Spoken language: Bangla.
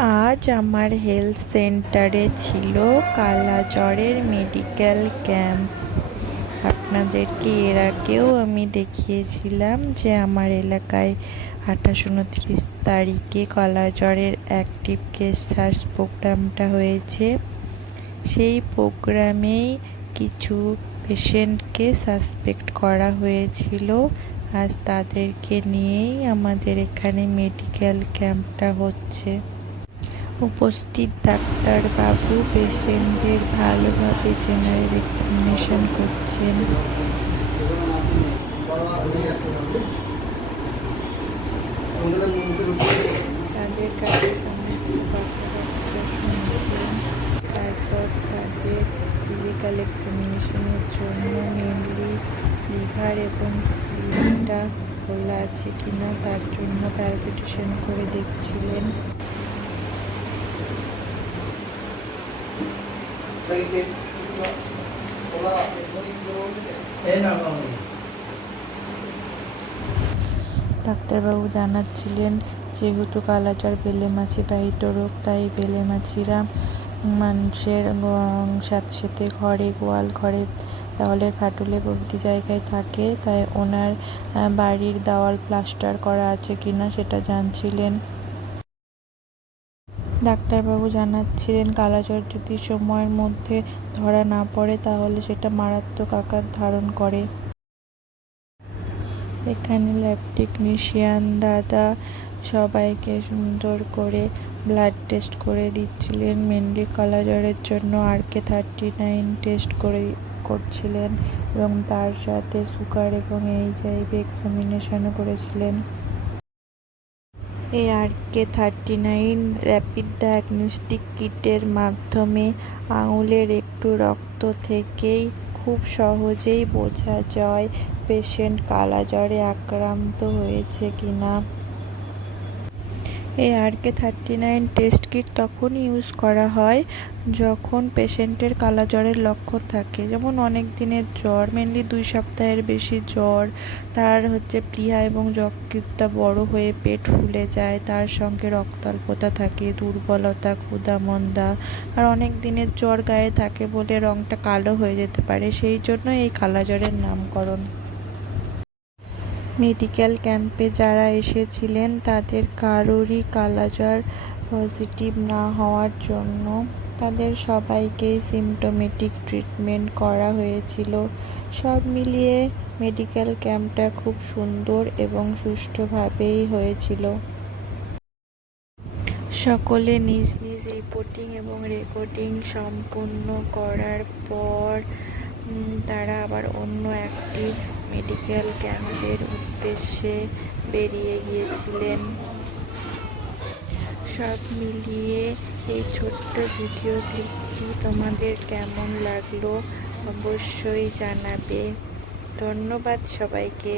আজ আমার হেলথ সেন্টারে ছিল কালাজ্বরের মেডিকেল ক্যাম্প। আপনাদেরকে এর আগেও আমি দেখিয়েছিলাম যে আমার এলাকায় 28-29 তারিখে কালাজ্বরের অ্যাক্টিভ কেস সার্চ প্রোগ্রামটা হয়েছে। সেই প্রোগ্রামেই কিছু পেশেন্টকে সাসপেক্ট করা হয়েছিল। আজ তাদেরকে নিয়েই আমাদের এখানে মেডিকেল ক্যাম্পটা হচ্ছে। উপস্থিত ডাক্তারবাবু পেশেন্টদের ভালোভাবে জেনারেল এক্সামিনেশন করছেন। তাদের কাছে সমস্ত কথাবার্তা শুনছেন। তারপর তাদের ফিজিক্যাল এক্সামিনেশনের জন্য মেনলি লিভার এবং স্প্লিনটা খোলা আছে কিনা তার জন্য প্যালপিটেশন করে দেখছিলেন। ডাক্তারবাবু জানাচ্ছিলেন, যেহেতু কালাজ্বর বেলেমাছি বাহিত রোগ, তাই বেলেমাছিরা মানুষের স্যাঁতসেঁতে ঘরে, গোয়াল ঘরে, দেওয়ালের ফাটলে প্রভৃতি জায়গায় থাকে। তাই ওনার বাড়ির দেওয়াল প্লাস্টার করা আছে কিনা সেটা জানছিলেন। ডাক্তারবাবু জানাচ্ছিলেন, কালাজ্বর যদি সময়ের মধ্যে ধরা না পড়ে তাহলে সেটা মারাত্মক আকার ধারণ করে। এখানে ল্যাব টেকনিশিয়ান দাদা সবাইকে সুন্দর করে ব্লাড টেস্ট করে দিচ্ছিলেন। মেনলি কালাজ্বরের জন্য RK39 টেস্ট করছিলেন এবং তার সাথে সুগার এবং HIV এক্সামিনেশনও করেছিলেন। এই RK39 র্যাপিড ডায়াগনস্টিক কিটের মাধ্যমে আঙুলের একটু রক্ত থেকেই খুব সহজেই বোঝা যায় পেশেন্ট কালাজ্বরে আক্রান্ত হয়েছে কিনা। এই RK39 টেস্ট কিট তখনই ইউজ করা হয় যখন পেশেন্টের কালাজ্বরের লক্ষণ থাকে, যেমন অনেক দিনের জ্বর, মেনলি 2 সপ্তাহের বেশি জ্বর, তার প্লীহা এবং যকৃৎটা বড় হয়ে পেট ফুলে যায়, তার সঙ্গে রক্তাল্পতা থাকে, দুর্বলতা, ক্ষুধা-মন্দা, আর অনেক দিনের জ্বর গায়ে থাকে বলে রঙটা কালো হয়ে যেতে পারে। সেই জন্য এই কালাজ্বরের নামকরণ। মেডিকেল ক্যাম্পে যারা এসেছিলেন তাদের কারোরই কালাজ্বর পজিটিভ না হওয়ার জন্য তাদের সবাইকেই সিমটোমেটিক ট্রিটমেন্ট করা হয়েছিল। সব মিলিয়ে মেডিকেল ক্যাম্পটা খুব সুন্দর এবং সুষ্ঠুভাবেই হয়েছিল। সকলে নিজ নিজ রিপোর্টিং এবং রেকর্ডিং সম্পূর্ণ করার পর তারা আবার অন্য একটি মেডিকেল ক্যাম্পের উদ্দেশ্যে বেরিয়ে গিয়েছিলেন। সব মিলিয়ে এই ছোট্ট ভিডিও ক্লিপটি তোমাদের কেমন লাগলো অবশ্যই জানাবে। ধন্যবাদ সবাইকে।